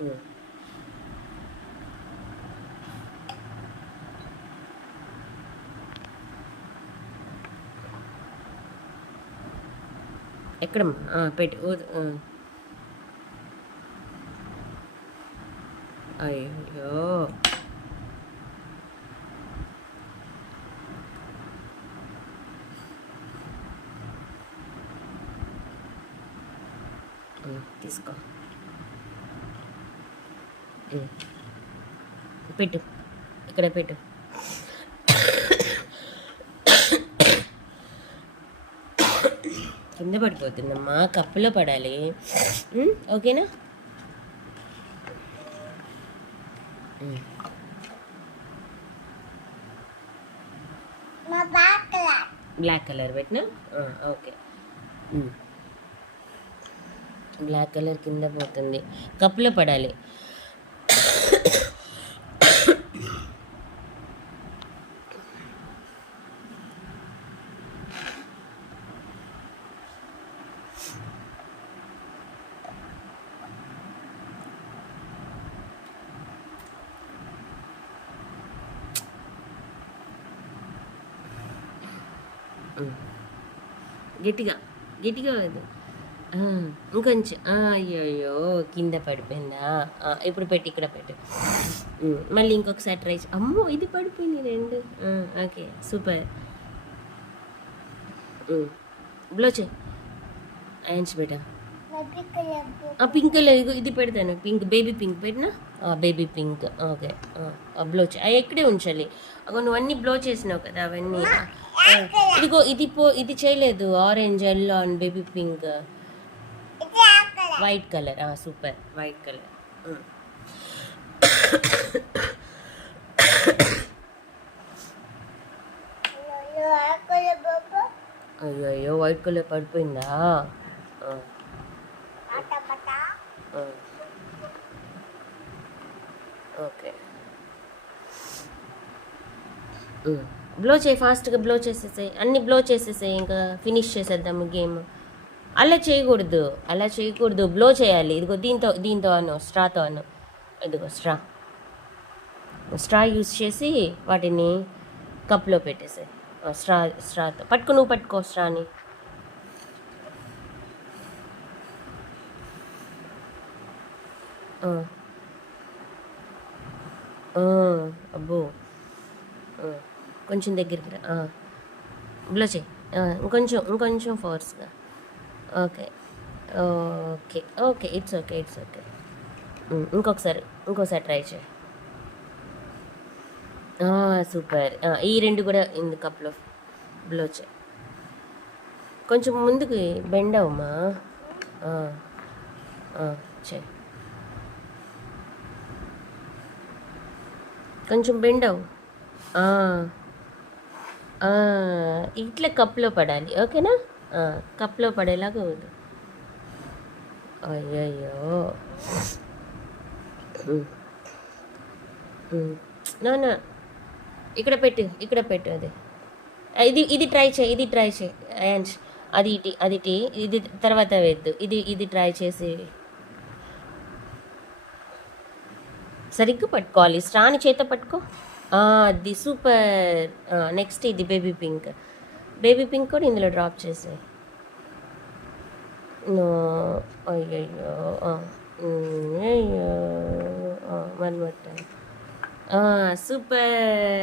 హ్మ్. ఎక్కడమ్మా పెట్టి అయ్యో తీసుకో పెట్టు ఇక్కడ పెట్టు కింద పడిపోతుందమ్మా కప్పులో పడాలి ఓకేనా బ్లాక్ కలర్ పెట్టినా ఓకే బ్లాక్ కలర్ కింద పోతుంది కప్పులో పడాలి గట్టిగా గట్టిగా అది ఇంకొంచెం అయ్యో కింద పడిపోయిందా ఇప్పుడు పెట్టి ఇక్కడ పెట్టు మళ్ళీ ఇంకొకసారి ట్రై అమ్మో ఇది పడిపోయింది రెండు ఓకే సూపర్ బ్లో చేయి అయన్స్ బేటా పింక్ కలర్ ఇది పెడతాను పింక్ బేబీ పింక్ పెట్టినా బేబీ పింక్ ఓకే బ్లో చేయి ఎక్కడే ఉంచాలి నువ్వు అన్నీ బ్లో చేసినావు కదా అవన్నీ ఇదిగో ఇది చేయలేదు orange yellow and baby pink white colour super white colour అయ్యో వైట్ కలర్ పడిపోయిందా ఓకే బ్లో చేయి ఫాస్ట్గా బ్లో చేసేసాయి అన్ని బ్లో చేసేసాయి ఇంకా ఫినిష్ చేసేద్దాము గేమ్ అలా చేయకూడదు బ్లో చేయాలి ఇదిగో దీంతో అను స్ట్రాతో అను ఇదిగో స్ట్రా యూస్ చేసి వాటిని కప్లో పెట్టేసాయి స్ట్రాతో నువ్వు పట్టుకో స్ట్రాని అబ్బో కొంచెం దగ్గరికి బ్లో చేయి ఇంకొంచెం ఫోర్స్గా okay okay okay it's okay ఇంకోసారి ట్రై చేయి సూపర్ ఈ రెండు కూడా ఇందు కప్లో బ్లో చేయి కొంచెం ముందుకు బెండ్ అవ్వమ్మా చేయి కొంచెం బెండ్ అవ్వు ఇట్లా కప్లో పడాలి ఓకేనా కప్లో పడేలాగా ఉంది అయ్యయ్యో నా ఇక్కడ పెట్టు అది ఇది ట్రై చేయి అయాన్స్ అది ఇది తర్వాత వేద్దు ఇది ట్రై చేసి సరిగ్గా పట్టుకోవాలి స్ట్రాని చేత పట్టుకో అది సూపర్ నెక్స్ట్ ఇది బేబీ పింక్ కూడా ఇందులో డ్రాప్ చేసే అయ్యయ్యో అయ్యో మరి సూపర్